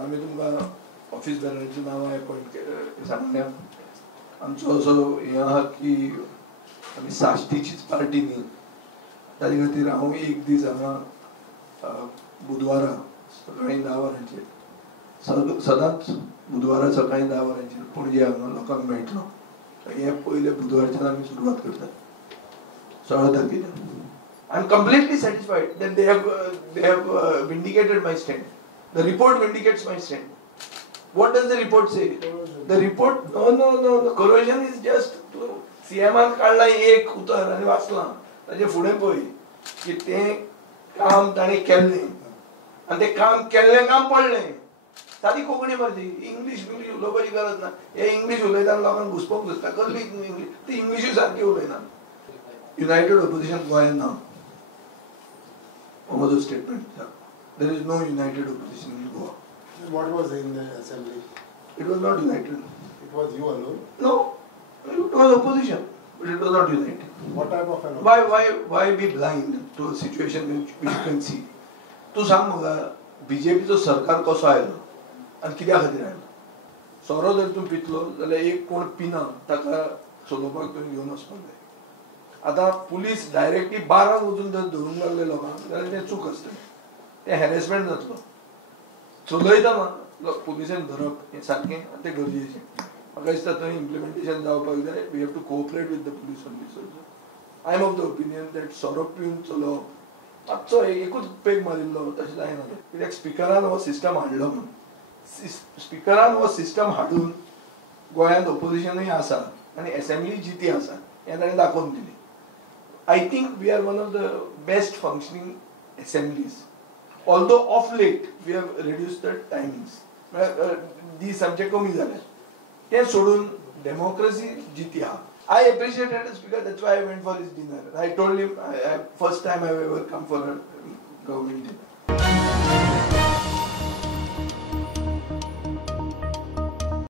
आमी तुमकां ऑफिस बेरराचें नांव अपॉइंट सांगल्या आमचो असो हें आहा की आमी साश्टीचीच पार्टी न्ही ताजे खातीर हांव एक दीस हांगा बुधवारा सकाळीं 10 वरांचेर सदांच बुधवारा सकाळीं 10 वरांचेर पणजे हांगा लोकांक मेळटलो हे पयले बुधवारच्यान आमी सुरवात करतात 16 तारखेच्यान. I'm completely satisfied that they have vindicated my stand. The report vindicates my stand. What does the report say? The report no. Corrosion is just CMR काढला एक उतर आणि वाचला ताजे फुडें पळय की तें काम ताणें केल्लें आनी तें काम केल्लें काम पडलें. सादी कोंकणी मर्जी इंग्लीश उलोवपाची गरज ना. हे इंग्लीश उलयतना लोकांक घुसपाक दिसता कसली इंग्लीश ती इंग्लीशूय सारकी उलयना. युनायटेड ऑपोजिशन गोंयांत ना. Another statement. There is no united opposition in Goa. What was in the assembly? It was not united. It was you alone? No, it was opposition, but it was not united. What type of an opposition? Why be blind to a situation which you can see? तू सांग म्हाका बीजेपीचो सरकार कसो आयलो आनी कित्या खातीर आयलो? सोरो जर तूं पितलो जाल्यार एक कोण पिना ताका चलोवपाक तुवें घेवन वचपाक जाय. आता पुलीस डायरेक्टली 12 वचून जर धरूंक लागले लोकांक जाल्यार तें चूक आसतलें. तें हॅरेसमेंट जातलो. चलयतना पुलिसेन धरप हें सारकें आनी तें गरजेचें. म्हाका दिसता थंय इम्प्लिमेंटेशन जावपाक जाय. We have to cooperate with the police on this also. I am of the opinion that सोरो पिवन चलोवप मातसो एकूच पेग मारिल्लो तशें जायना. कित्याक स्पिकरान हो सिस्टम हाडलो म्हणून. स्पिकरान हो सिस्टम हाडून गोंयांत ऑपोजिशनूय आसा आनी असेंब्ली जिती आसा हें ताणें दाखोवन दिली. I think we are one of the best functioning assemblies. Although of late we have reduced the timings. The subject कमी झाले. ते सोडून democracy जिती हा. I appreciated the speaker. That's why I went for his dinner. I told him, first time I have ever come for a government dinner.